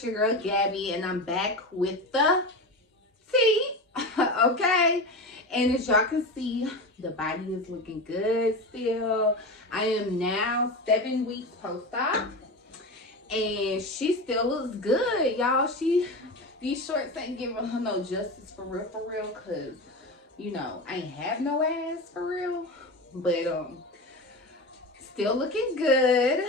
it's your girl Gabby, and I'm back with the tea. Okay, and as y'all can see, the body is looking good still. I am now 7 weeks post-op, and she still looks good, y'all. These shorts ain't giving her no justice for real, cause you know I ain't have no ass for real, but still looking good.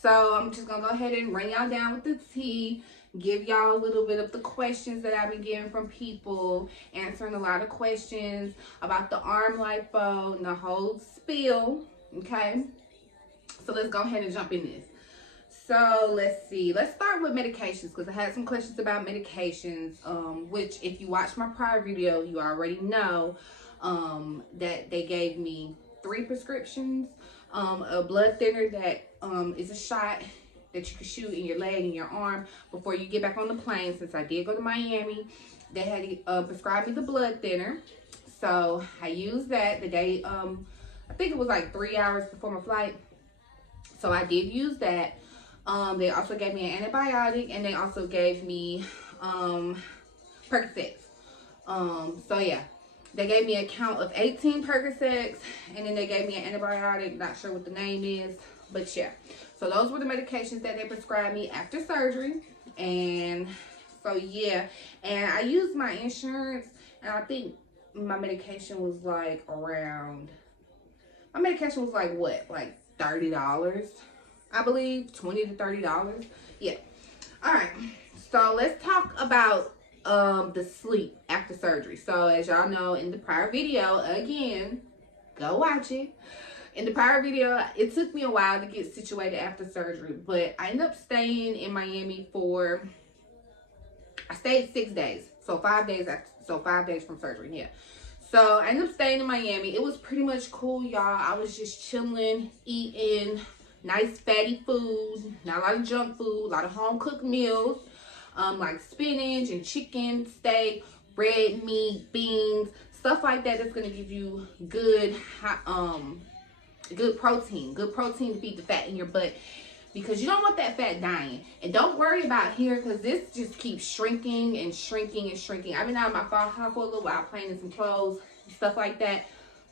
So I'm just gonna go ahead and run y'all down with the tea, give y'all a little bit of the questions that I've been getting from people, answering a lot of questions about the arm lipo and the whole spiel. Okay, so let's go ahead and jump in this. So let's see, let's start with medications, because I had some questions about medications, which if you watched my prior video, you already know that they gave me 3 prescriptions. A blood thinner that is a shot that you can shoot in your leg and your arm before you get back on the plane. Since I did go to Miami, they had prescribed me the blood thinner, so I used that the day, I think it was like 3 hours before my flight, so I did use that. They also gave me an antibiotic, and they also gave me Percocets. So yeah, they gave me a count of 18 Percocets, and then they gave me an antibiotic, not sure what the name is, but yeah. So those were the medications that they prescribed me after surgery. And so yeah, and I used my insurance, and I think my medication was like around, what, like $30, I believe, $20 to $30. Yeah. All right, so let's talk about the sleep after surgery. So as y'all know, in the prior video, again, go watch it. In the prior video, it took me a while to get situated after surgery, but I ended up staying in Miami I stayed 6 days, so 5 days after, 5 days from surgery. Yeah, so I ended up staying in Miami. It was pretty much cool, y'all. I was just chilling, eating nice fatty food, not a lot of junk food, a lot of home cooked meals. Like spinach and chicken, steak, red meat, beans, stuff like that. That's gonna give you good protein to feed the fat in your butt, because you don't want that fat dying. And don't worry about here, because this just keeps shrinking and shrinking and shrinking. I've been out of my house for a little while, playing in some clothes and stuff like that.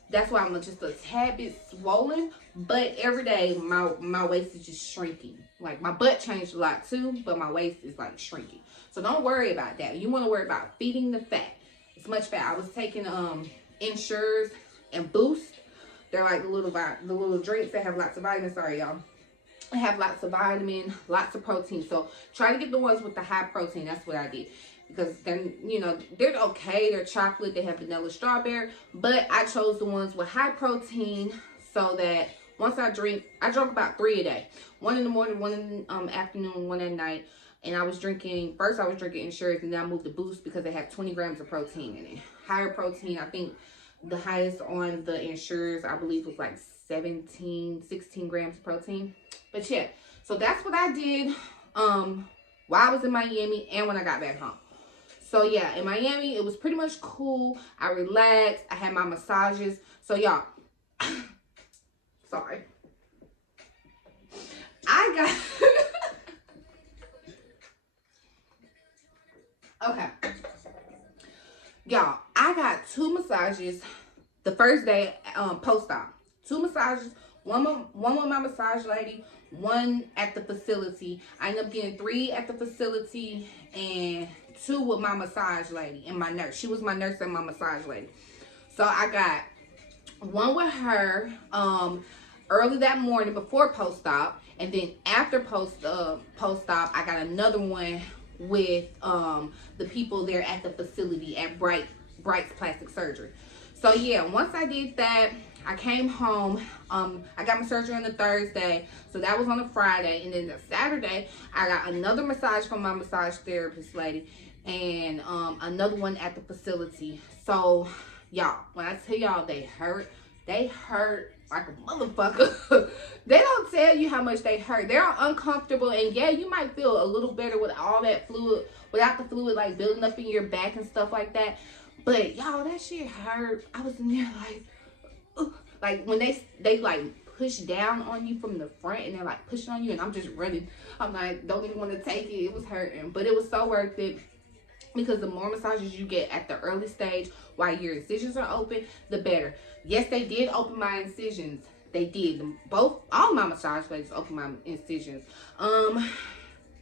That's why I'm just a tad bit swollen, but every day my waist is just shrinking. Like, my butt changed a lot too, but my waist is like shrinking. So don't worry about that. You want to worry about feeding the fat. It's much fat. I was taking Ensures and Boost. They're like the little drinks that have lots of vitamins. Sorry, y'all. They have lots of vitamin, lots of protein. So try to get the ones with the high protein. That's what I did. Because then, you know, they're okay. They're chocolate. They have vanilla, strawberry. But I chose the ones with high protein, so that once I drank about 3 a day. 1 in the morning, 1 in the afternoon, 1 at night. And first I was drinking Ensures, and then I moved to Boost because they have 20 grams of protein in it. Higher protein. I think the highest on the Ensures, I believe, was like 16 grams of protein. But yeah, so that's what I did while I was in Miami and when I got back home. So yeah, in Miami, it was pretty much cool. I relaxed. I had my massages. So y'all, sorry. Okay. Y'all, I got 2 massages the first day post-op. 2 massages. One with my massage lady, 1 at the facility. I ended up getting 3 at the facility and 2 with my massage lady and my nurse. She was my nurse and my massage lady. So I got 1 with her early that morning before post-op, and then after post-op, I got another one with the people there at the facility at Bright's Plastic Surgery. So yeah, once I did that, I came home. I got my surgery on the Thursday, so that was on a Friday, and then the Saturday I got another massage from my massage therapist lady, and another one at the facility. So y'all, when I tell y'all they hurt like a motherfucker. They don't tell you how much they hurt. They're uncomfortable, and yeah, you might feel a little better with all that fluid, without the fluid like building up in your back and stuff like that. But y'all, that shit hurt. I was in there like when they like push down on you from the front, and they're like pushing on you, and I'm just running. I'm like, don't even want to take it. It was hurting, but it was so worth it, because the more massages you get at the early stage while your incisions are open, the better. Yes, they did open my incisions. They did. All my massage places open my incisions.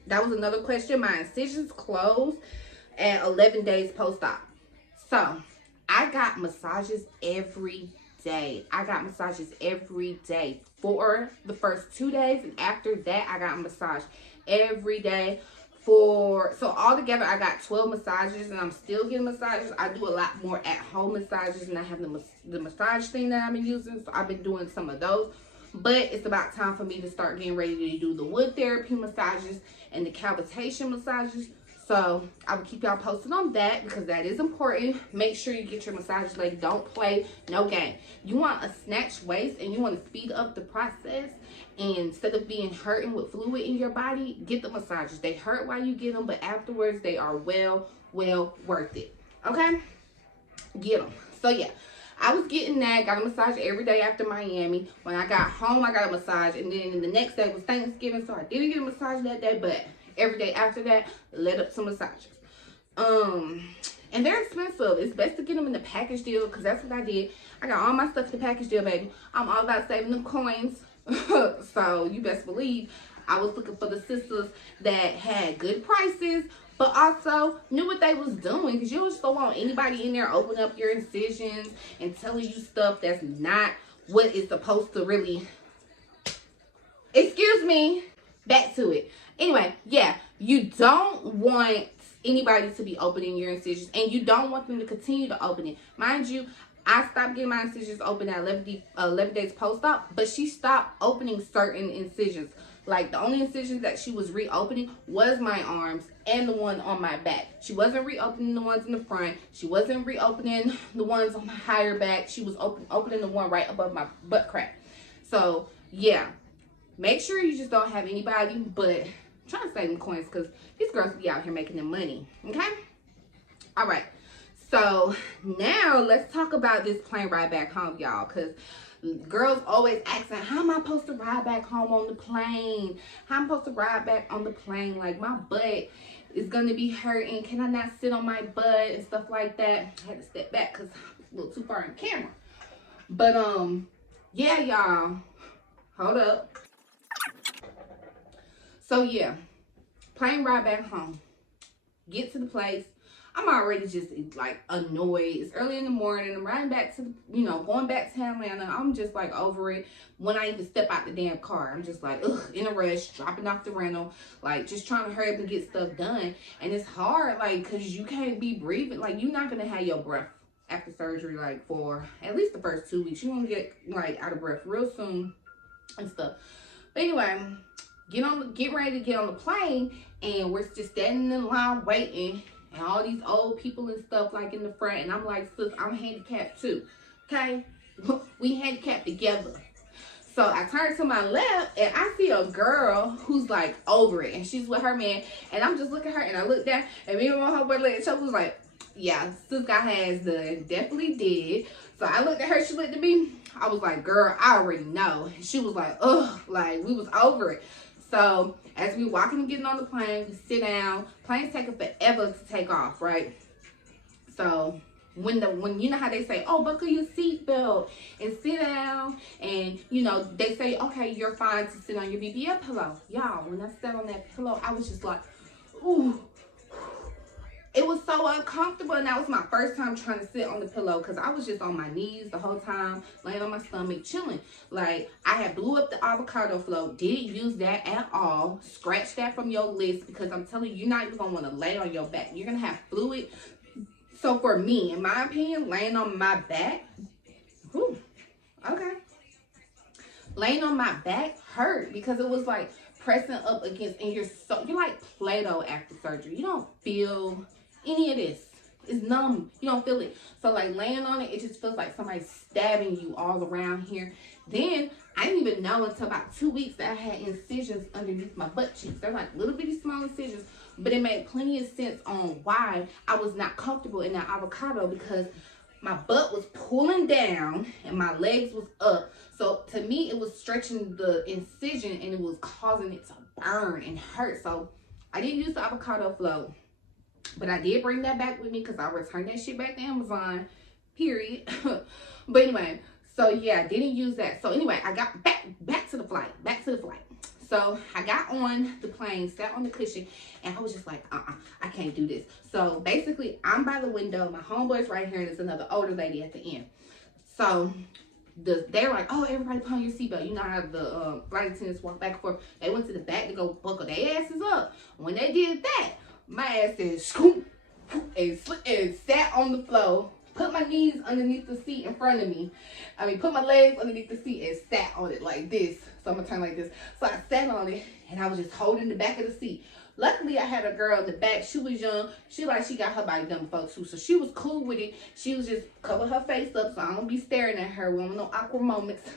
That was another question. My incisions closed at 11 days post-op. So I got massages every day. I got massages every day for the first 2 days, and after that I got a massage every day. So altogether I got 12 massages, and I'm still getting massages. I do a lot more at home massages, and I have the massage thing that I've been using, so I've been doing some of those. But it's about time for me to start getting ready to do the wood therapy massages and the cavitation massages. So I will keep y'all posted on that, because that is important. Make sure you get your massages, lady. Don't play no game. You want a snatched waist and you want to speed up the process, and instead of being hurting with fluid in your body, get the massages. They hurt while you get them, but afterwards they are well worth it. Okay, get them. So yeah, I was getting that. Got a massage every day after Miami. When I got home, I got a massage, and then the next day was Thanksgiving, so I didn't get a massage that day, but every day after that, let up some massages. And they're expensive. It's best to get them in the package deal, because that's what I did. I got all my stuff in the package deal, baby. I'm all about saving them coins. So you best believe I was looking for the sisters that had good prices, but also knew what they was doing, because you just don't want anybody in there opening up your incisions and telling you stuff that's not what it's supposed to really. Excuse me. Back to it. Anyway, yeah, you don't want anybody to be opening your incisions, and you don't want them to continue to open it. Mind you, I stopped getting my incisions open at 11 days post-op, but she stopped opening certain incisions. Like, the only incisions that she was reopening was my arms and the one on my back. She wasn't reopening the ones in the front. She wasn't reopening the ones on my higher back. She was opening the one right above my butt crack. So, yeah. Make sure you just don't have anybody, but I'm trying to save them coins, because these girls be out here making them money. Okay? All right. So now let's talk about this plane ride back home, y'all, because girls always asking, how am I supposed to ride back home on the plane? How am I supposed to ride back on the plane? Like, my butt is going to be hurting. Can I not sit on my butt and stuff like that? I had to step back because I'm a little too far in the camera. But, yeah, y'all. Hold up. So, yeah. Plane ride back home. Get to the place. I'm already just, like, annoyed. It's early in the morning. I'm riding back to, going back to Atlanta. I'm just, like, over it. When I even step out the damn car, I'm just, like, ugh, in a rush, dropping off the rental. Like, just trying to hurry up and get stuff done. And it's hard, like, because you can't be breathing. Like, you're not going to have your breath after surgery, like, for at least the first 2 weeks. You're going to get, like, out of breath real soon and stuff. But anyway, get ready to get on the plane. And we're just standing in line waiting. And all these old people and stuff, like, in the front. And I'm like, sis, I'm handicapped too. Okay? We handicapped together. So I turn to my left, and I see a girl who's, like, over it. And she's with her man. And I'm just looking at her, and I look down. And me and my homeboy leg choke was like, yeah, sis got her ass done. Definitely did. So I looked at her. She looked at me. I was like, girl, I already know. And she was like, ugh. Like, we was over it. So as we walking and getting on the plane, we sit down. Planes taking forever to take off, right? So when you know how they say, oh, buckle your seatbelt and sit down, and they say, okay, you're fine to sit on your BBL pillow. Y'all, when I sat on that pillow, I was just like, ooh. It was so uncomfortable, and that was my first time trying to sit on the pillow, because I was just on my knees the whole time, laying on my stomach, chilling. Like, I had blew up the avocado float, didn't use that at all. Scratch that from your list, because I'm telling you, you're not even going to want to lay on your back. You're going to have fluid. So for me, in my opinion, laying on my back, whew, okay. Laying on my back hurt, because it was like pressing up against, and you're like Play-Doh after surgery. You don't feel any of this. It's numb. You don't feel it. So like laying on it, it just feels like somebody's stabbing you all around here. Then I didn't even know until about 2 weeks that I had incisions underneath my butt cheeks. They're like little bitty small incisions, but it made plenty of sense on why I was not comfortable in that avocado, because my butt was pulling down and my legs was up. So to me, it was stretching the incision and it was causing it to burn and hurt. So I didn't use the avocado float, but I did bring that back with me because I returned that shit back to Amazon, period. But anyway, so yeah, I didn't use that. So anyway, I got back to the flight. So I got on the plane, sat on the cushion, and I was just like, I can't do this. So basically, I'm by the window. My homeboy's right here, and there's another older lady at the end. So they're like, oh, everybody put on your seatbelt. You know how the flight attendants walk back and forth. They went to the back to go buckle their asses up. When they did that, my ass said, scoop, and sat on the floor. Put my knees underneath the seat in front of me. Put my legs underneath the seat and sat on it like this. So I'm gonna turn like this. So I sat on it and I was just holding the back of the seat. Luckily, I had a girl in the back. She was young. She got her body done before too. So she was cool with it. She was just cover her face up so I don't be staring at her. We don't want no awkward moments.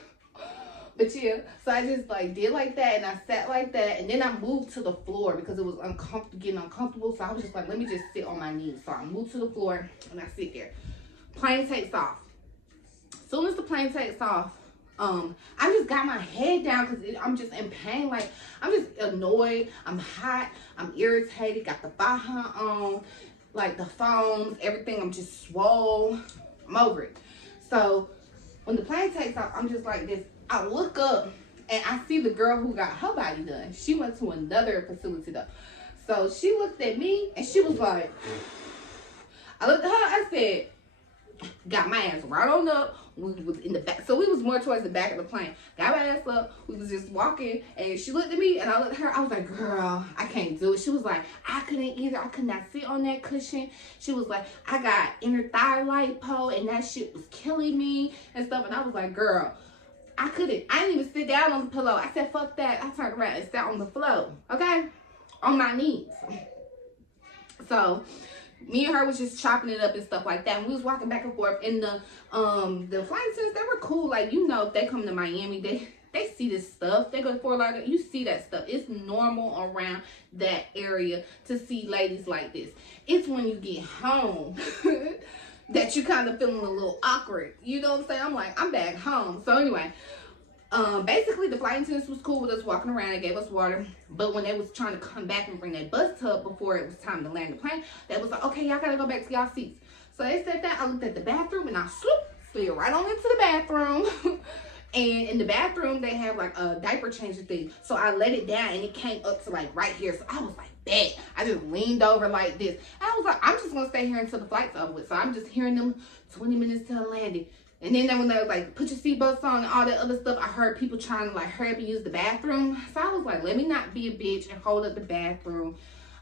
But yeah, so I just like did like that and I sat like that. And then I moved to the floor because it was getting uncomfortable. So I was just like, let me just sit on my knees. So I moved to the floor and I sit there. Plane takes off. As soon as the plane takes off, I just got my head down because I'm just in pain. Like, I'm just annoyed. I'm hot. I'm irritated. Got the baha on. Like, the foams, everything. I'm just swole. I'm over it. So, when the plane takes off, I'm just like this. I look up, and I see the girl who got her body done. She went to another facility, though. So, she looked at me, and she was like, I looked at her, I said, got my ass right on up. We was in the back, so we was more towards the back of the plane. Got my ass up. We was just walking, and she looked at me, and I looked at her. I was like, "Girl, I can't do it." She was like, "I couldn't either. I could not sit on that cushion." She was like, "I got inner thigh lipo, and that shit was killing me and stuff." And I was like, "Girl, I couldn't. I didn't even sit down on the pillow." I said, "Fuck that." I turned around and sat on the floor, okay, on my knees. So me and her was just chopping it up and stuff like that. And we was walking back and forth. And the flight attendants, they were cool. Like, you know, if they come to Miami, they see this stuff. They go to Fort Lauderdale, you see that stuff. It's normal around that area to see ladies like this. It's when you get home that you kind of feeling a little awkward. You know what I'm saying? I'm like, I'm back home. So anyway, basically the flight attendants was cool with us walking around. They gave us water, but when they was trying to come back and bring that bus tub before it was time to land the plane, they was like, okay, y'all gotta go back to y'all seats. So they said that. I looked at the bathroom and I slid right on into the bathroom. And in the bathroom they have like a diaper changer thing, so I let it down and it came up to like right here. So I was like, bet. I just leaned over like this. I was like, I'm just gonna stay here until the flight's over with. So I'm just hearing them 20 minutes till the landing. And then when they was like, put your seatbelts on and all that other stuff, I heard people trying to like hurry up and use the bathroom. So I was like, let me not be a bitch and hold up the bathroom.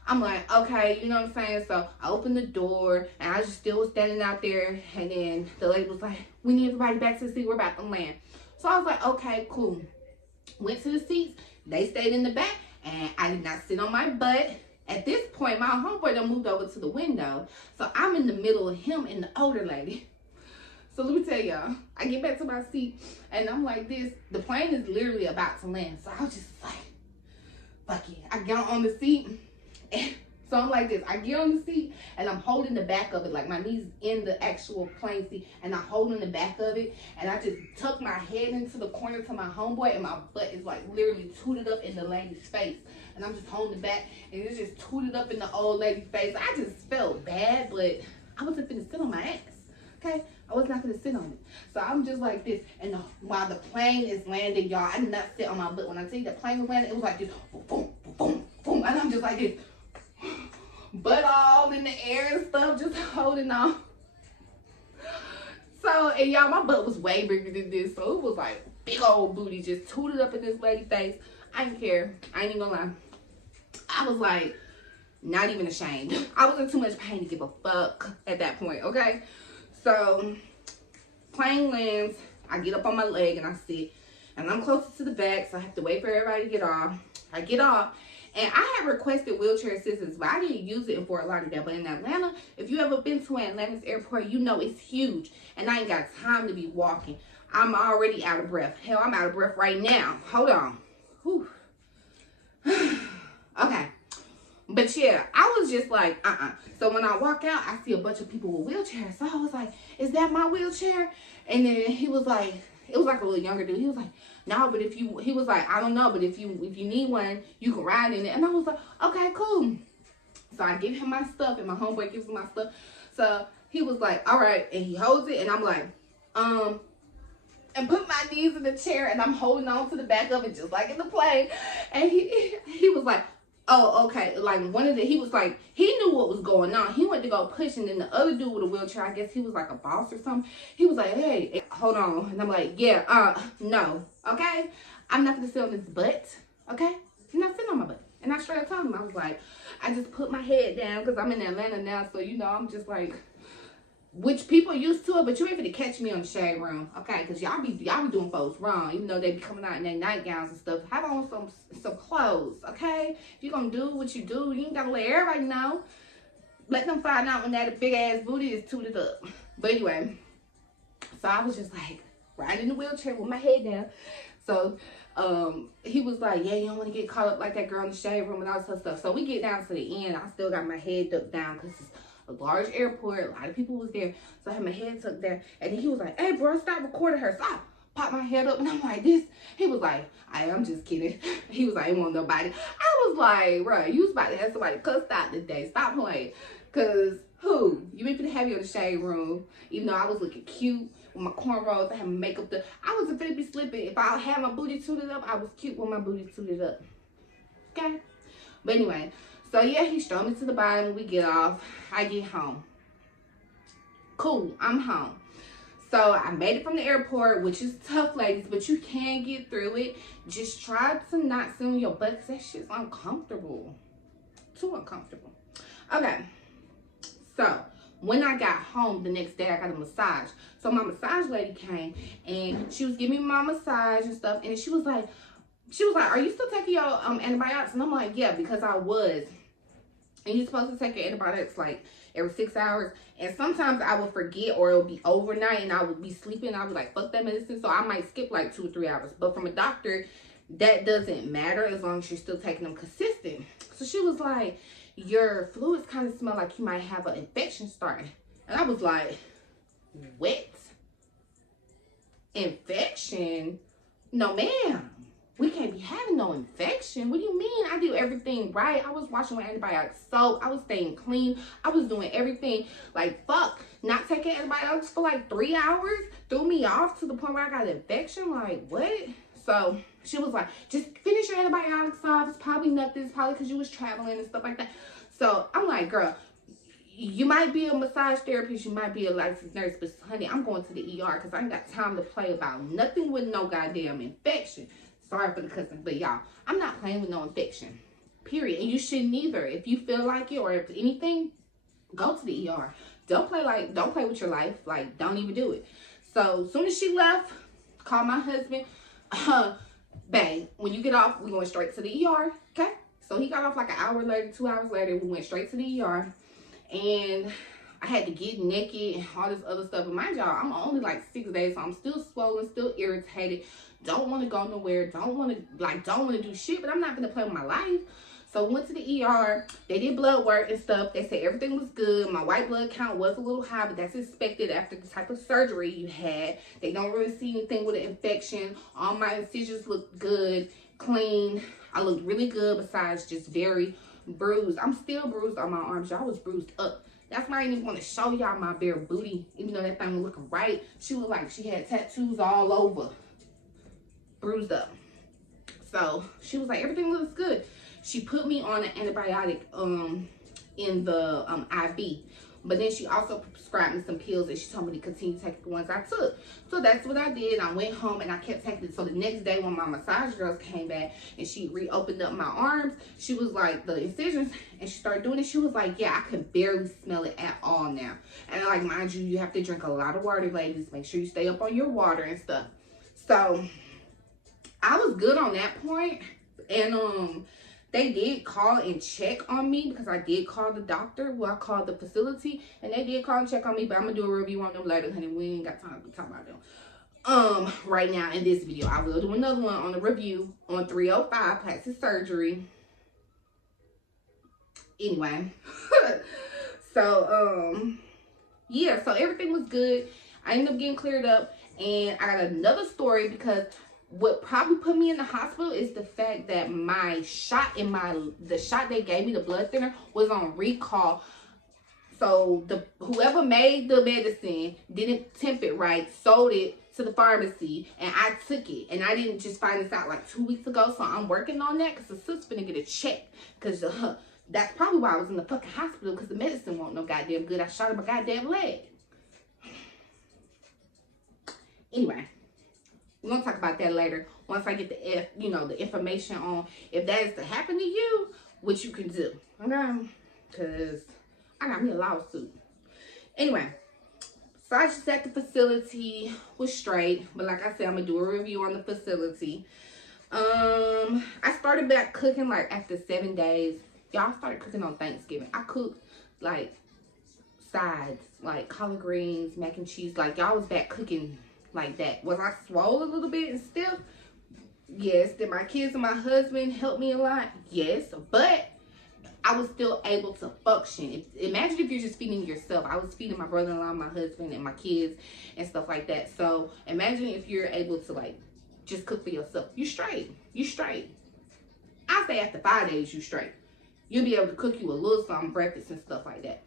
I'm like, okay, you know what I'm saying? So I opened the door and I just still was standing out there. And then the lady was like, we need everybody back to the seat. We're about to land. So I was like, okay, cool. Went to the seats. They stayed in the back and I did not sit on my butt. At this point, my homeboy done moved over to the window. So I'm in the middle of him and the older lady. So let me tell y'all, I get back to my seat and I'm like this. The plane is literally about to land. So I was just like, fuck it. I get on the seat. And so I'm like this. I get on the seat and I'm holding the back of it. Like my knees in the actual plane seat. And I'm holding the back of it. And I just tuck my head into the corner to my homeboy. And my butt is like literally tooted up in the lady's face. And I'm just holding the back. And it's just tooted up in the old lady's face. I just felt bad. But I wasn't finna sit on my ass. Okay? I was not gonna sit on it. So I'm just like this. And while the plane is landing, y'all, I did not sit on my butt. When I tell you the plane was landing, it was like this. Boom, boom, boom. And I'm just like this. Butt all in the air and stuff, just holding on. So, and y'all, my butt was way bigger than this. So it was like big old booty just tooted up in this lady's face. I didn't care. I ain't even gonna lie. I was like, not even ashamed. I was in too much pain to give a fuck at that point, okay? So, plane lands, I get up on my leg and I sit. And I'm closer to the back, so I have to wait for everybody to get off. I get off, and I had requested wheelchair assistance, but I didn't use it in Fort Lauderdale. But in Atlanta, if you ever been to Atlanta's airport, you know it's huge. And I ain't got time to be walking. I'm already out of breath. Hell, I'm out of breath right now. Hold on. Whew. Okay. But yeah, I was just like, So when I walk out, I see a bunch of people with wheelchairs. So I was like, is that my wheelchair? And then he was like, it was like a little younger dude. He was like, no, but he was like, I don't know, but if you need one, you can ride in it. And I was like, okay, cool. So I give him my stuff, and my homeboy gives him my stuff. So he was like, all right, and he holds it, and I'm like, and put my knees in the chair, and I'm holding on to the back of it just like in the plane. And he was like, oh, okay. Like he was like, he knew what was going on. He went to go push, and then the other dude with a wheelchair, I guess he was like a boss or something. He was like, hey, hold on. And I'm like, yeah, no, okay? I'm not gonna sit on this butt, okay? I'm not sitting on my butt. And I straight up told him, I was like, I just put my head down because I'm in Atlanta now, so you know, I'm just like, which people used to it, but you ain't gonna catch me on the shade room, okay? Because y'all be doing folks wrong, even though they be coming out in their nightgowns and stuff. Have on some clothes, okay? If you gonna do what you do, you ain't gotta let everybody know. Let them find out when that big ass booty is tooted up. But anyway, so I was just like riding in the wheelchair with my head down. So he was like, yeah, you don't want to get caught up like that girl in the shade room and all this stuff. So we get down to the end. I still got my head ducked down because it's a large airport. A lot of people was there. So I had my head tucked there. And then he was like, hey, bro, stop recording her. Stop. Pop my head up. And I'm like, this. He was like, I'm just kidding. He was like, ain't want nobody. I was like, bro, you was about to have somebody cussed out today. Stop playing. Because who? You ain't finna have you in the shade room. Even though I was looking cute with my cornrows. I had my makeup done. I wasn't finna be slipping. If I had my booty tooted up, I was cute with my booty tooted up. Okay? But anyway. So yeah, he strode me to the bottom. We get off. I get home. Cool. I'm home. So I made it from the airport, which is tough, ladies, but you can get through it. Just try to not sit on your butt because that shit's uncomfortable. Too uncomfortable. Okay. So when I got home the next day, I got a massage. So my massage lady came and she was giving me my massage and stuff. And she was like, are you still taking your antibiotics? And I'm like, yeah, because I was. And you're supposed to take your antibiotics like every 6 hours. And sometimes I would forget, or it'll be overnight and I would be sleeping. I would be like, fuck that medicine. So I might skip like 2 or 3 hours. But from a doctor, that doesn't matter as long as you're still taking them consistent. So she was like, your fluids kind of smell like you might have an infection starting. And I was like, what? Infection? No, ma'am. We can't be having no infection. What do you mean? I do everything right. I was washing with antibiotic soap. I was staying clean. I was doing everything. Like, fuck. Not taking antibiotics for like 3 hours threw me off to the point where I got an infection. Like, what? So she was like, just finish your antibiotics off. It's probably nothing. It's probably because you was traveling and stuff like that. So I'm like, girl, you might be a massage therapist. You might be a licensed nurse. But honey, I'm going to the ER because I ain't got time to play about nothing with no goddamn infection. Sorry for the cussing, but y'all, I'm not playing with no infection, period. And you shouldn't either. If you feel like it or if anything, go to the ER. Don't play with your life. Like, don't even do it. So as soon as she left, call my husband. Bang, when you get off, we going straight to the ER, okay? So he got off like an hour later, 2 hours later, we went straight to the ER. And I had to get naked and all this other stuff. And mind y'all, I'm only like 6 days, so I'm still swollen, still irritated. Don't want to go nowhere. Don't want to do shit, but I'm not going to play with my life. So went to the ER. They did blood work and stuff. They said everything was good. My white blood count was a little high, but that's expected after the type of surgery you had. They don't really see anything with an infection. All my incisions looked good, clean. I looked really good besides just very bruised. I'm still bruised on my arms. Y'all was bruised up. That's why I didn't even want to show y'all my bare booty, even though that thing was looking right. She was like, she had tattoos all over, bruised up. So she was like, everything looks good. She put me on an antibiotic in the IV. But then she also prescribed me some pills and she told me to continue taking the ones I took. So that's what I did. I went home and I kept taking it. So the next day when my massage girls came back and she reopened up my arms, she was like, the incisions, and she started doing it. She was like, yeah, I could barely smell it at all now. And like, mind you, you have to drink a lot of water, ladies. Make sure you stay up on your water and stuff. So I was good on that point. And they did call and check on me because I did call the doctor. Well, I called the facility and they did call and check on me, but I'm gonna do a review on them later, honey. We ain't got time to talk about them right now in this video. I will do another one on the review on 305 plastic surgery. Anyway. So, yeah, so everything was good. I ended up getting cleared up. And I got another story because what probably put me in the hospital is the fact that my shot the shot they gave me, the blood thinner, was on recall. So whoever made the medicine didn't temp it right, sold it to the pharmacy, and I took it. And I didn't just find this out like 2 weeks ago, so I'm working on that because the sister's gonna get a check. Because that's probably why I was in the fucking hospital, because the medicine won't no goddamn good. I shot in my goddamn leg. Anyway, we're gonna talk about that later once I get the information on if that is to happen to you, what you can do. Okay? Because I got me a lawsuit. Anyway, so I just at the facility, was straight, but like I said, I'm gonna do a review on the facility. I started back cooking like after 7 days. Y'all started cooking on Thanksgiving. I cooked like sides, like collard greens, mac and cheese. Like y'all was back cooking like that. Was I swole a little bit and stiff? Yes. Did my kids and my husband help me a lot? Yes. But I was still able to function. Imagine if you're just feeding yourself. I was feeding my brother-in-law, my husband, and my kids and stuff like that. So imagine if you're able to like just cook for yourself. You straight. You straight. I say after 5 days, you straight. You'll be able to cook you a little something, breakfast and stuff like that.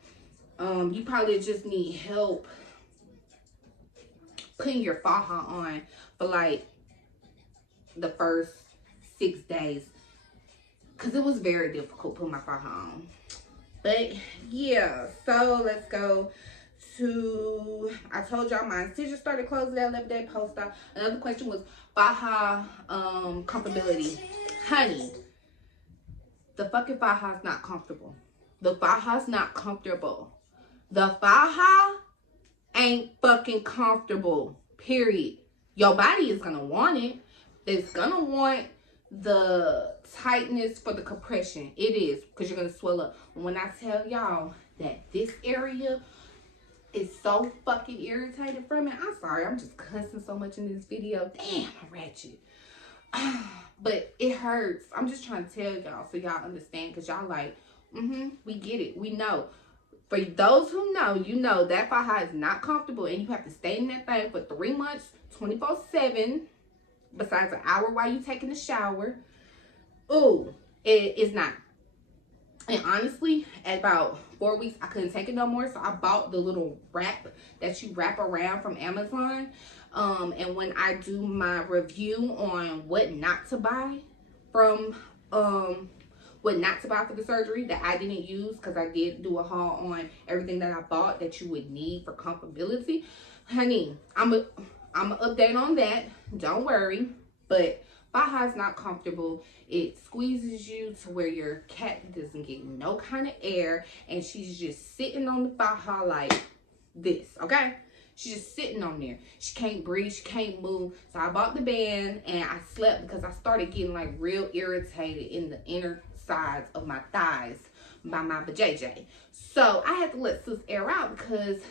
You probably just need help putting your faja on for like the first 6 days. Because it was very difficult putting my faja on. But yeah, so let's go to, I told y'all my incision started closing that 11-day post-op. Another question was faja comfortability. Honey, the fucking faja is not comfortable. The faja is not comfortable. The faja ain't fucking comfortable. Period. Your body is gonna want it. It's gonna want the tightness for the compression. It is, because you're gonna swell up. When I tell y'all that this area is so fucking irritated from it, I'm sorry, I'm just cussing so much in this video. Damn, I'm ratchet. But it hurts. I'm just trying to tell y'all so y'all understand, because y'all like, we get it, we know. For those who know, you know that faja is not comfortable, and you have to stay in that thing for 3 months, 24/7, besides an hour while you taking a shower. Ooh, it is not. And honestly, at about 4 weeks, I couldn't take it no more, so I bought the little wrap that you wrap around from Amazon. And when I do my review on what not to buy from what not to buy for the surgery that I didn't use, because I did do a haul on everything that I bought that you would need for comfortability, honey, I'm a update on that, don't worry. But faja is not comfortable. It squeezes you to where your cat doesn't get no kind of air, and she's just sitting on the faja like this, okay? She's just sitting on there. She can't breathe, she can't move. So I bought the band and I slept because I started getting like real irritated in the inner sides of my thighs by my vajayjay. So I had to let sis air out, because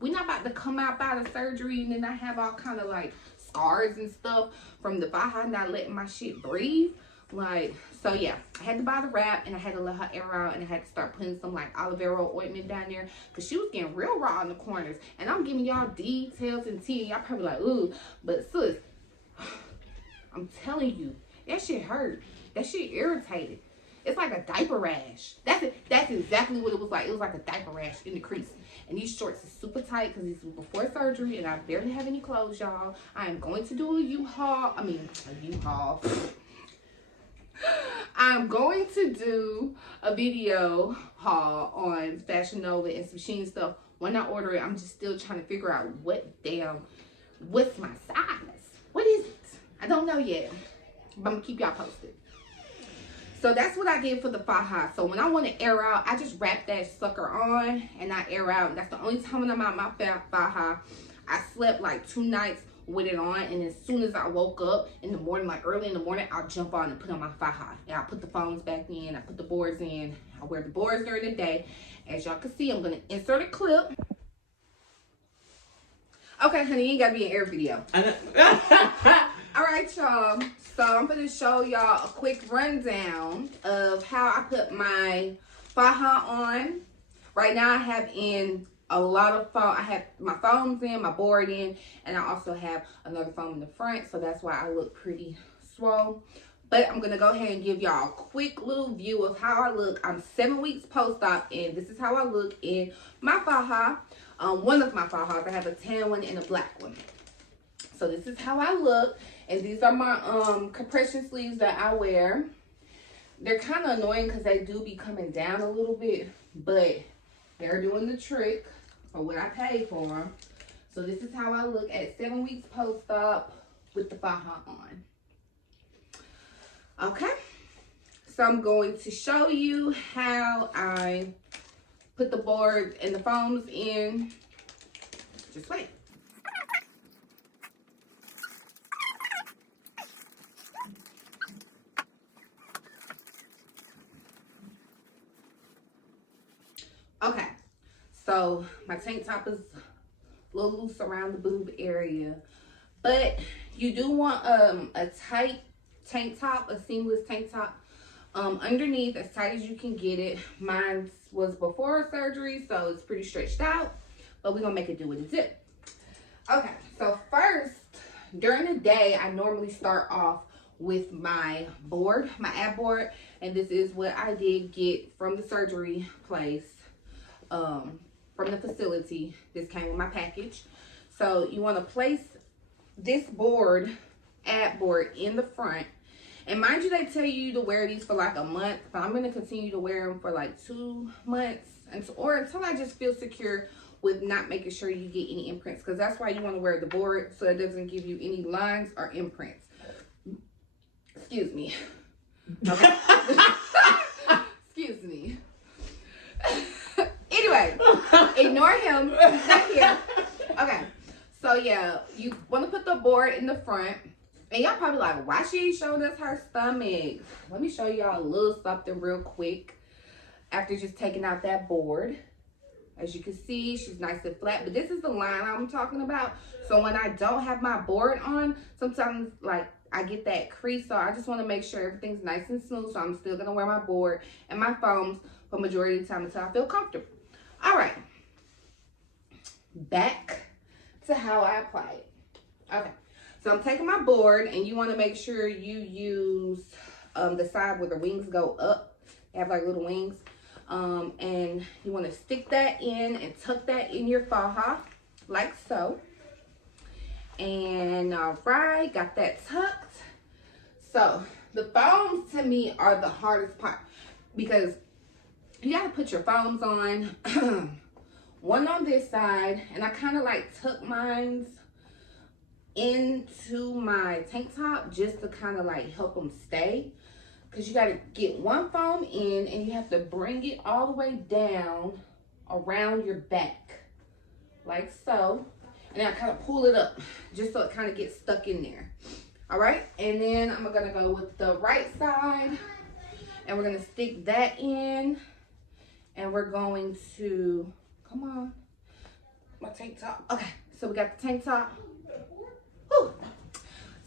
we're not about to come out by the surgery and then I have all kind of like scars and stuff from the faja not letting my shit breathe. Like, so yeah, I had to buy the wrap and I had to let her air out, and I had to start putting some like aloe vera ointment down there, because she was getting real raw in the corners. And I'm giving y'all details and tea. Y'all probably like, ooh, but sis, I'm telling you, that shit hurt. That shit irritated. It's like a diaper rash. That's it. That's exactly what it was like. It was like a diaper rash in the crease. And these shorts are super tight because these were before surgery, and I barely have any clothes, y'all. I am going to do a U-Haul. I'm going to do a video haul on Fashion Nova and some Shein stuff. When I order it, I'm just still trying to figure out what's my size. What is it? I don't know yet, but I'm gonna keep y'all posted. So that's what I did for the faja. So when I want to air out, I just wrap that sucker on and I air out. That's the only time when I'm out my faja. I slept like 2 nights with it on, and as soon as I woke up in the morning, like early in the morning, I'll jump on and put on my faja. And I'll put the phones back in, I put the boards in. I wear the boards during the day. As y'all can see, I'm gonna insert a clip. Okay, honey, you ain't gotta be in every video. All right, y'all. So I'm gonna show y'all a quick rundown of how I put my faja on. Right now I have in a lot of foam. I have my foams in, my board in, and I also have another foam in the front, so that's why I look pretty swole. But I'm gonna go ahead and give y'all a quick little view of how I look. I'm 7 weeks post-op, and this is how I look in my faja. One of my fajas. I have a tan one and a black one. So this is how I look, and these are my compression sleeves that I wear. They're kind of annoying because they do be coming down a little bit, but they're doing the trick for what I paid for them. So this is how I look at 7 weeks post-op with the faja on. Okay, so I'm going to show you how I put the board and the foams in. Just wait. Okay, so my tank top is a little loose around the boob area, but you do want a tight tank top, a seamless tank top underneath, as tight as you can get it. Mine was before surgery, so it's pretty stretched out, but we're gonna make it do what it did. Okay, so first, during the day, I normally start off with my board, my ab board, and this is what I did get from the surgery place, from the facility. This came with my package. So you want to place this board, ab board, in the front. And mind you, they tell you to wear these for like a month, but I'm going to continue to wear them for like 2 months or until I just feel secure with not making sure you get any imprints, because that's why you want to wear the board, so it doesn't give you any lines or imprints. Excuse me. Okay. Excuse me. Anyway, ignore him. He's not here. Okay. So yeah, you want to put the board in the front. And y'all probably like, why she ain't showing us her stomach? Let me show y'all a little something real quick. After just taking out that board. As you can see, she's nice and flat. But this is the line I'm talking about. So when I don't have my board on, sometimes like I get that crease. So I just want to make sure everything's nice and smooth. So I'm still going to wear my board and my foams for majority of the time until I feel comfortable. All right. Back to how I apply it. Okay. So I'm taking my board, and you want to make sure you use the side where the wings go up. They have like little wings. And you want to stick that in and tuck that in your faja, like so. And all right, got that tucked. So the foams to me are the hardest part, because you got to put your foams on. One on this side, and I kind of like tuck mine into my tank top just to kind of like help them stay, because you got to get one foam in and you have to bring it all the way down around your back like so, and I kind of pull it up just so it kind of gets stuck in there. All right, and then I'm gonna go with the right side, and we're gonna stick that in, and we're going to, come on, my tank top. Okay, so we got the tank top. Whew.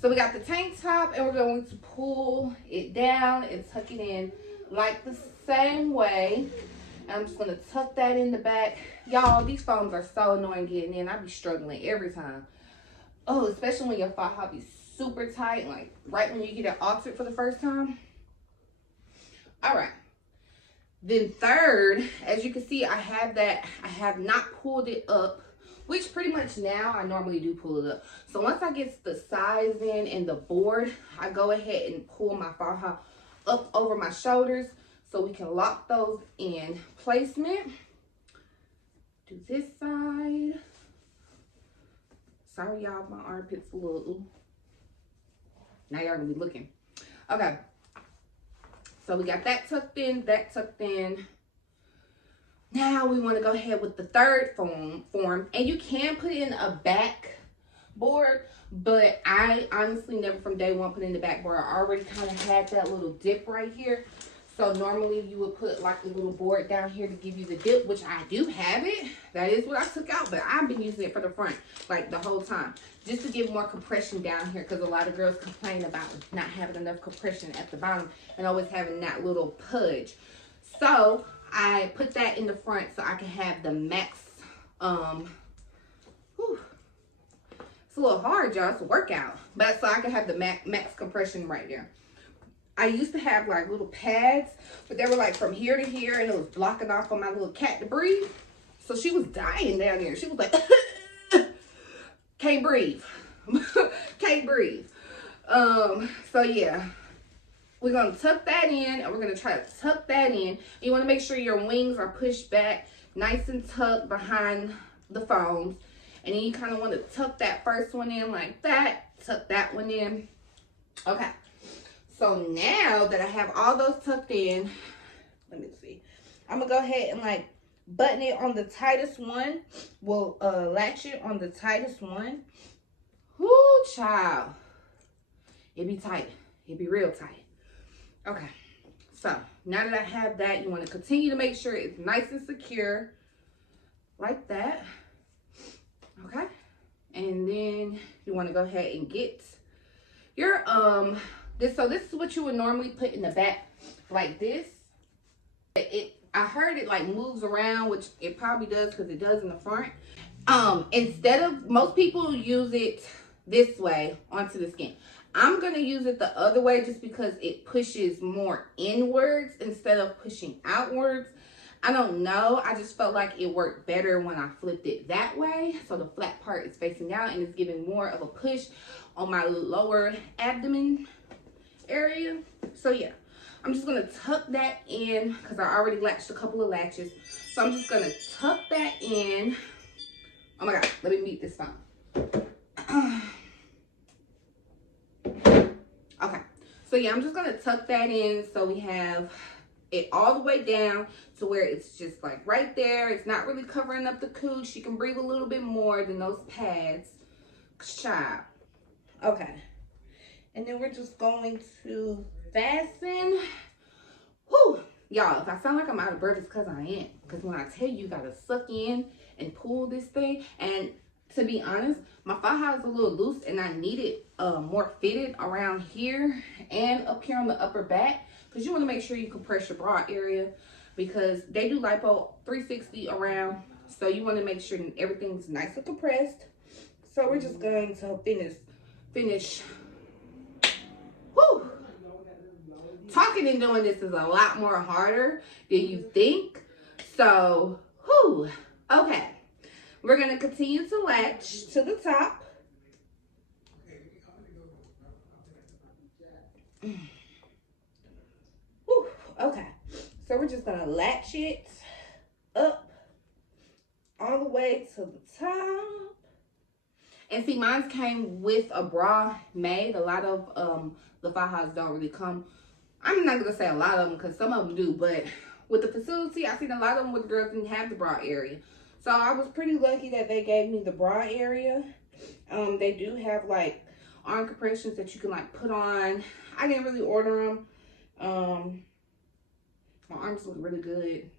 So we got the tank top, and we're going to pull it down and tuck it in like the same way. And I'm just going to tuck that in the back. Y'all, these foams are so annoying getting in. I be struggling every time. Oh, especially when your faja be super tight, like right when you get it altered for the first time. All right. Then third, as you can see, I have not pulled it up, which pretty much now I normally do pull it up. So once I get the size in and the board, I go ahead and pull my faja up over my shoulders so we can lock those in placement. Do this side. Sorry y'all, my armpit's a little, now y'all gonna be looking. Okay. So we got that tucked in, that tucked in. Now we want to go ahead with the third form, and you can put in a back board, but I honestly never from day one put in the back board. I already kind of had that little dip right here. So normally you would put like a little board down here to give you the dip, which I do have it. That is what I took out, but I've been using it for the front like the whole time, just to give more compression down here, because a lot of girls complain about not having enough compression at the bottom and always having that little pudge. So I put that in the front so I can have the max, whew, it's a little hard, y'all. It's a workout. But so I can have the max compression right there. I used to have like little pads, but they were like from here to here, and it was blocking off on my little cat to breathe. So she was dying down there. She was like, can't breathe. Can't breathe. So yeah. We're going to tuck that in, and we're going to try to tuck that in. You want to make sure your wings are pushed back nice and tucked behind the foams. And then you kind of want to tuck that first one in like that. Tuck that one in. Okay. So now that I have all those tucked in, let me see. I'm going to go ahead and like button it on the tightest one. We'll latch it on the tightest one. Whoo, child. It be tight. It be real tight. Okay, so now that I have that, you want to continue to make sure it's nice and secure like that. Okay, and then you want to go ahead and get your this. So this is what you would normally put in the back like this. I heard it like moves around, which it probably does because it does in the front. Instead of, most people use it this way onto the skin. I'm going to use it the other way just because it pushes more inwards instead of pushing outwards. I don't know. I just felt like it worked better when I flipped it that way. So the flat part is facing out and it's giving more of a push on my lower abdomen area. So yeah, I'm just going to tuck that in because I already latched a couple of latches. So I'm just going to tuck that in. Oh my God, let me mute this phone. Okay, so yeah, I'm just gonna tuck that in so we have it all the way down to where it's just like right there. It's not really covering up the cooch. She can breathe a little bit more than those pads. Child. Okay, and then we're just going to fasten. Whew, y'all, if I sound like I'm out of breath, it's because I am. Because when I tell you, you gotta suck in and pull this thing. And to be honest, my faja is a little loose and I need it more fitted around here and up here on the upper back, because you want to make sure you compress your bra area because they do lipo 360 around. So you want to make sure everything's nice and compressed. So we're just going to finish. Whew. Talking and doing this is a lot more harder than you think. So, whew. Okay. We're going to continue to latch to the top. Whew, okay. So we're just going to latch it up all the way to the top. And see, mine came with a bra made. A lot of the fajas don't really come. I'm not going to say a lot of them because some of them do. But with the facility, I've seen a lot of them where the girls didn't have the bra area. So I was pretty lucky that they gave me the bra area. They do have like arm compressions that you can like put on. I didn't really order them. My arms look really good.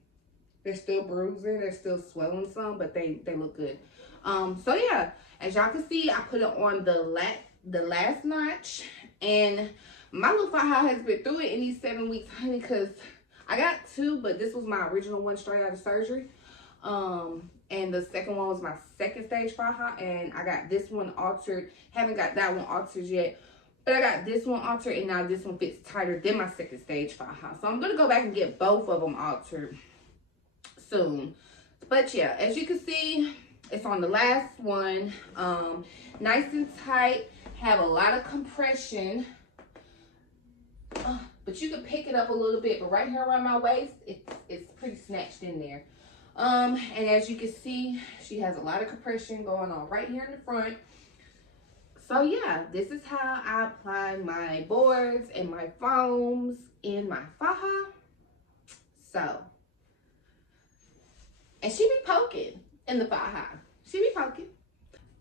They're still bruising. They're still swelling some, but they look good. So yeah, as y'all can see, I put it on the last notch, and my little faja has been through it in these 7 weeks, honey, because I got two, but this was my original one straight out of surgery. And the second one was my second stage faja, and I got this one altered. Haven't got that one altered yet, but I got this one altered, and now this one fits tighter than my second stage faja. So I'm gonna go back and get both of them altered soon. But yeah, as you can see, it's on the last one. Nice and tight, have a lot of compression, but you can pick it up a little bit. But right here around my waist, it's pretty snatched in there. And as you can see, she has a lot of compression going on right here in the front. So yeah, this is how I apply my boards and my foams in my faja. So, and she be poking in the faja. She be poking.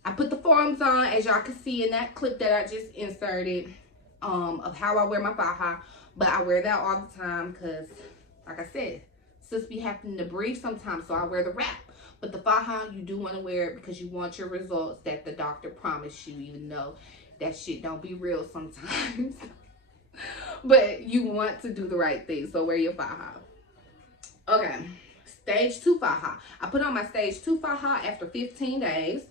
I put the foams on, as y'all can see in that clip that I just inserted, of how I wear my faja. But I wear that all the time because, like I said, sis be having to breathe sometimes, so I wear the wrap. But the faja, you do want to wear it because you want your results that the doctor promised you, even though that shit don't be real sometimes. But you want to do the right thing, so wear your faja. Okay, stage 2 faja. I put on my stage 2 faja after 15 days.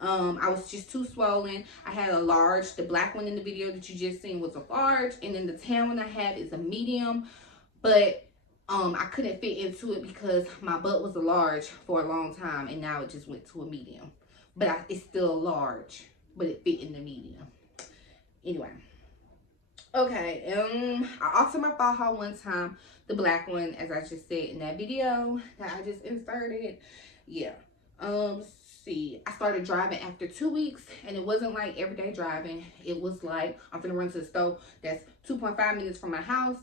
I was just too swollen. I had a large. The black one in the video that you just seen was a large, and then the tan one I have is a medium. But I couldn't fit into it because my butt was a large for a long time, and now it just went to a medium. But it's still a large, but it fit in the medium. Anyway. Okay, I altered my faja one time, the black one, as I just said in that video that I just inserted. Yeah. Let's see. I started driving after 2 weeks, and it wasn't like everyday driving. It was like, I'm gonna run to the store that's 2.5 minutes from my house.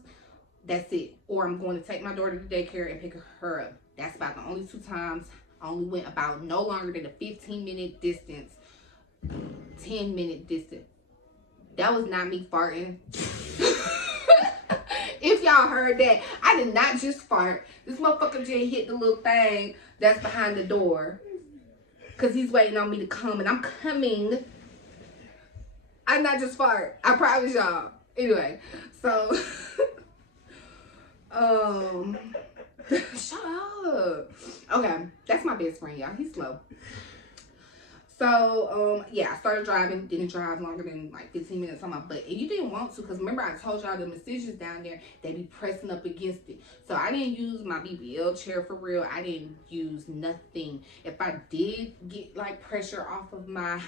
That's it. Or I'm going to take my daughter to daycare and pick her up. That's about the only 2 times. I only went about no longer than a 15-minute distance, 10-minute distance. That was not me farting. If y'all heard that, I did not just fart. This motherfucker just hit the little thing that's behind the door. Because he's waiting on me to come, and I'm coming. I'm not just fart. I promise y'all. Anyway, so... shut up. Okay, that's my best friend, y'all. He's slow. So, yeah, I started driving. Didn't drive longer than like 15 minutes on my butt. And you didn't want to, because remember I told y'all the incisions down there, they be pressing up against it. So I didn't use my BBL chair for real. I didn't use nothing. If I did get like pressure off of my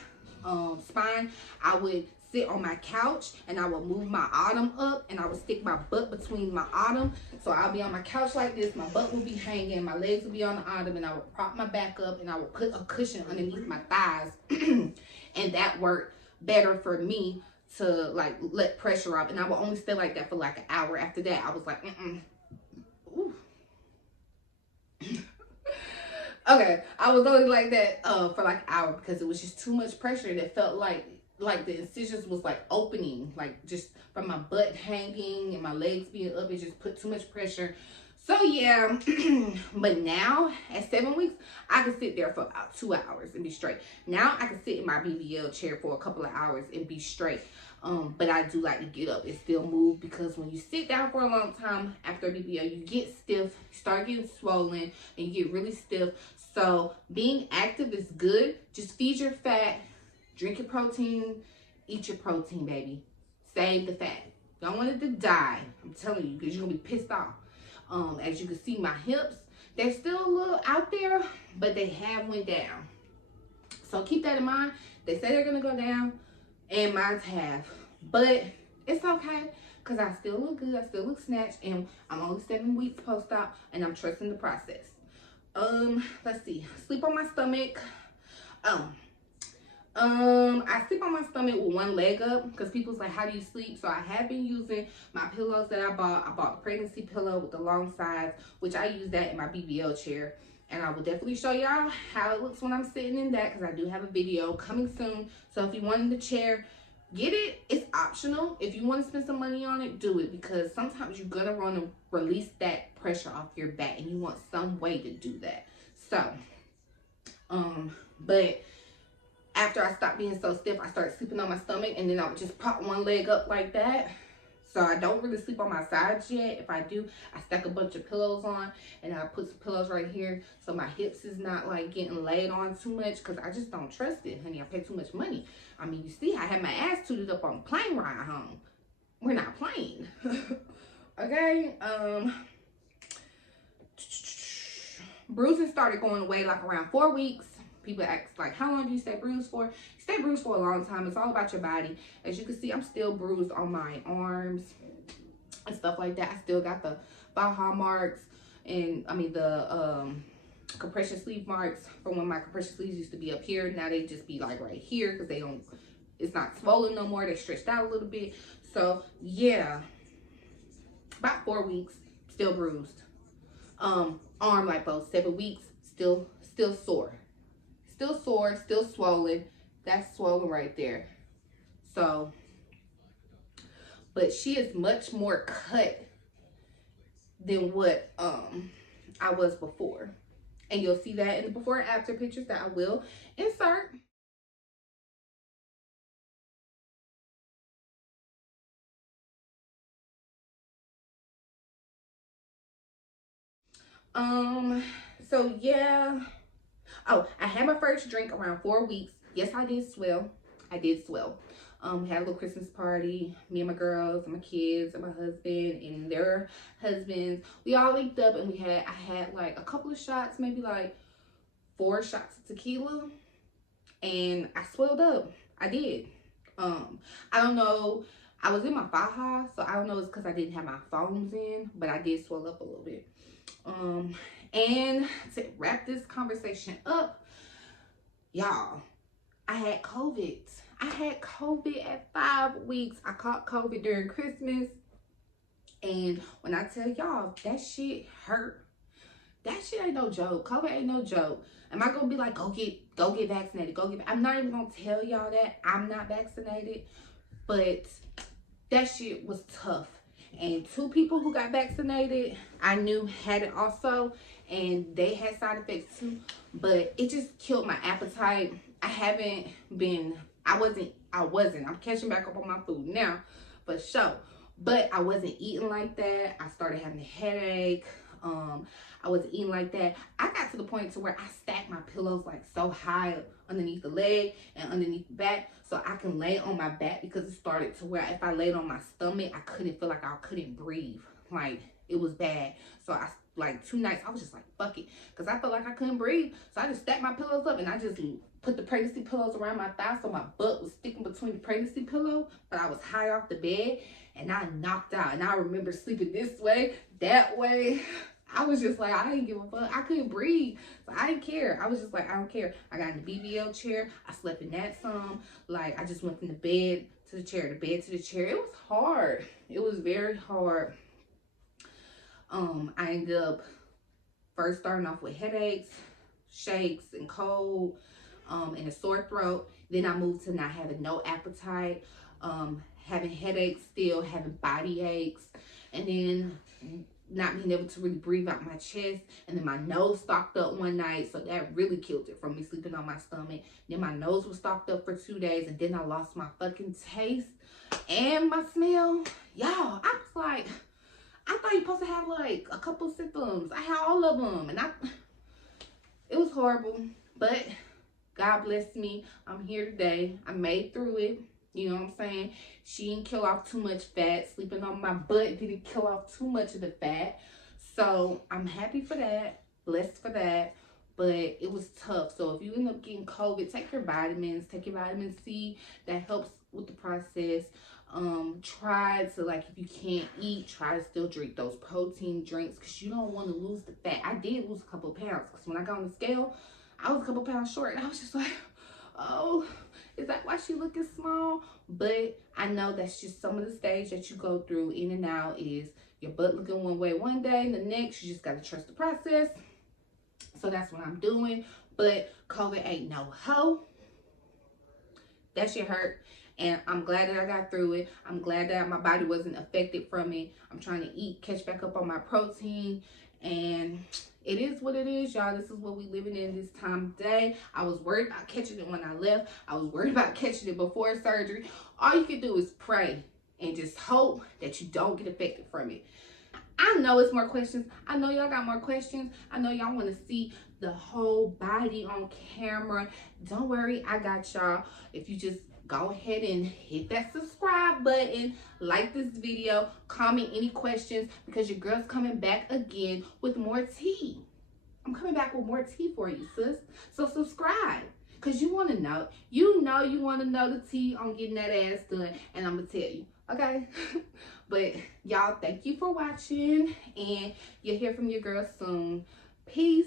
spine, I would sit on my couch and I would move my arm up and I would stick my butt between my arm. So I'll be on my couch like this, my butt would be hanging, my legs would be on the arm, and I would prop my back up and I would put a cushion underneath my thighs. And that worked better for me to like let pressure off. And I would only stay like that for like an hour. After that, I was like, Ooh. Okay, I was only like that for like an hour because it was just too much pressure, and it felt like the incisions was like opening, like just from my butt hanging and my legs being up. It just put too much pressure. So yeah, but now at 7 weeks, I can sit there for about 2 hours and be straight. Now I can sit in my BBL chair for a couple of hours and be straight. But I do like to get up and still move, because when you sit down for a long time after a BBL, you get stiff, you start getting swollen, and you get really stiff. So being active is good. Just feed your fat, drink your protein, eat your protein, baby. Save the fat. Don't want it to die. I'm telling you, because you're going to be pissed off. As you can see, my hips, they're still a little out there, but they have went down. So keep that in mind. They say they're going to go down, and mine's have. But it's okay, because I still look good. I still look snatched, and I'm only 7 weeks post-op, and I'm trusting the process. Let's see. Sleep on my stomach. I sleep on my stomach with one leg up, because people's like, how do you sleep? So I have been using my pillows that I bought. I bought a pregnancy pillow with the long sides, which I use that in my BBL chair. And I will definitely show y'all how it looks when I'm sitting in that, because I do have a video coming soon. So if you want the chair, get it. It's optional. If you want to spend some money on it, do it, because sometimes you're going to want to release that pressure off your back, and you want some way to do that. So, but after I stopped being so stiff, I started sleeping on my stomach, and then I would just prop one leg up like that. So I don't really sleep on my sides yet. If I do, I stack a bunch of pillows on, and I put some pillows right here so my hips is not like getting laid on too much, because I just don't trust it, honey. I pay too much money. I mean, you see, I had my ass tooted up on a plane ride home. We're not playing. Okay. Bruising started going away like around 4 weeks. People ask like, how long do you stay bruised for? You stay bruised for a long time. It's all about your body. As you can see, I'm still bruised on my arms and stuff like that. I still got the faja marks, and I mean the compression sleeve marks from when my compression sleeves used to be up here. Now they just be like right here, because they don't, it's not swollen no more. They stretched out a little bit. So yeah, about 4 weeks, still bruised. Arm lipo, 7 weeks, still sore. Still sore, still swollen. That's swollen right there. So, but she is much more cut than what I was before. And you'll see that in the before and after pictures that I will insert. So yeah. Oh, I had my first drink around 4 weeks. Yes, I did swell. I did swell. Had a little Christmas party. Me and my girls and my kids and my husband and their husbands. We all linked up and I had like a couple of shots, maybe like 4 shots of tequila, and I swelled up. I did. I don't know. I was in my faja, so I don't know. It's because I didn't have my phones in, but I did swell up a little bit. And to wrap this conversation up, y'all, I had COVID. I had COVID at 5 weeks. I caught COVID during Christmas. And when I tell y'all, that shit hurt. That shit ain't no joke. COVID ain't no joke. Am I gonna be like, go get vaccinated? I'm not even gonna tell y'all that. I'm not vaccinated. But that shit was tough. And 2 people who got vaccinated, I knew had it also, and they had side effects too. But it just killed my appetite. I'm catching back up on my food now, for sure. But I wasn't eating like that. I started having a headache. I wasn't eating like that. I got to the point to where I stacked my pillows like so high underneath the leg and underneath the back, so I can lay on my back, because it started to where if I laid on my stomach, I couldn't feel like I couldn't breathe. Like, it was bad. So I, like 2 nights, I was just like, fuck it, because I felt like I couldn't breathe. So I just stacked my pillows up and I just put the pregnancy pillows around my thigh, so my butt was sticking between the pregnancy pillow, but I was high off the bed, and I knocked out. And I remember sleeping this way, that way. I was just like, I didn't give a fuck. I couldn't breathe. So I didn't care. I was just like, I don't care. I got in the BBL chair. I slept in that some. Like, I just went from the bed to the chair, the bed to the chair. It was hard. It was very hard. I ended up first starting off with headaches, shakes, and cold, and a sore throat. Then I moved to not having no appetite, having headaches still, having body aches, and then not being able to really breathe out my chest. And then my nose stocked up one night, so that really killed it from me sleeping on my stomach. Then my nose was stocked up for 2 days, and then I lost my fucking taste and my smell. Y'all, I was like, I thought you're supposed to have like a couple symptoms. I had all of them, and it was horrible, but God bless me. I'm here today. I made through it. You know what I'm saying? She didn't kill off too much fat. Sleeping on my butt didn't kill off too much of the fat. So I'm happy for that. Blessed for that. But it was tough. So if you end up getting COVID, take your vitamins. Take your vitamin C. That helps with the process. Try to, like, if you can't eat, try to still drink those protein drinks, because you don't want to lose the fat. I did lose a couple of pounds, because when I got on the scale, I was a couple pounds short. And I was just like, oh, is that why she looking small? But I know that's just some of the stage that you go through in and out. Is your butt looking one way one day, and the next you just got to trust the process. So that's what I'm doing. But COVID ain't no hoe. That shit hurt. And I'm glad that I got through it. I'm glad that my body wasn't affected from it. I'm trying to eat, catch back up on my protein. And it is what it is, y'all. This is what we living in this time of day. I was worried about catching it when I left. I was worried about catching it before surgery. All you can do is pray and just hope that you don't get affected from it. I know it's more questions. I know y'all got more questions. I know y'all want to see the whole body on camera. Don't worry, I got y'all. If you just go ahead and hit that subscribe button, like this video, comment any questions, because your girl's coming back again with more tea. I'm coming back with more tea for you, sis. So subscribe, because you want to know. You want to know the tea on getting that ass done, and I'm going to tell you, okay? But y'all, thank you for watching, and you'll hear from your girl soon. Peace.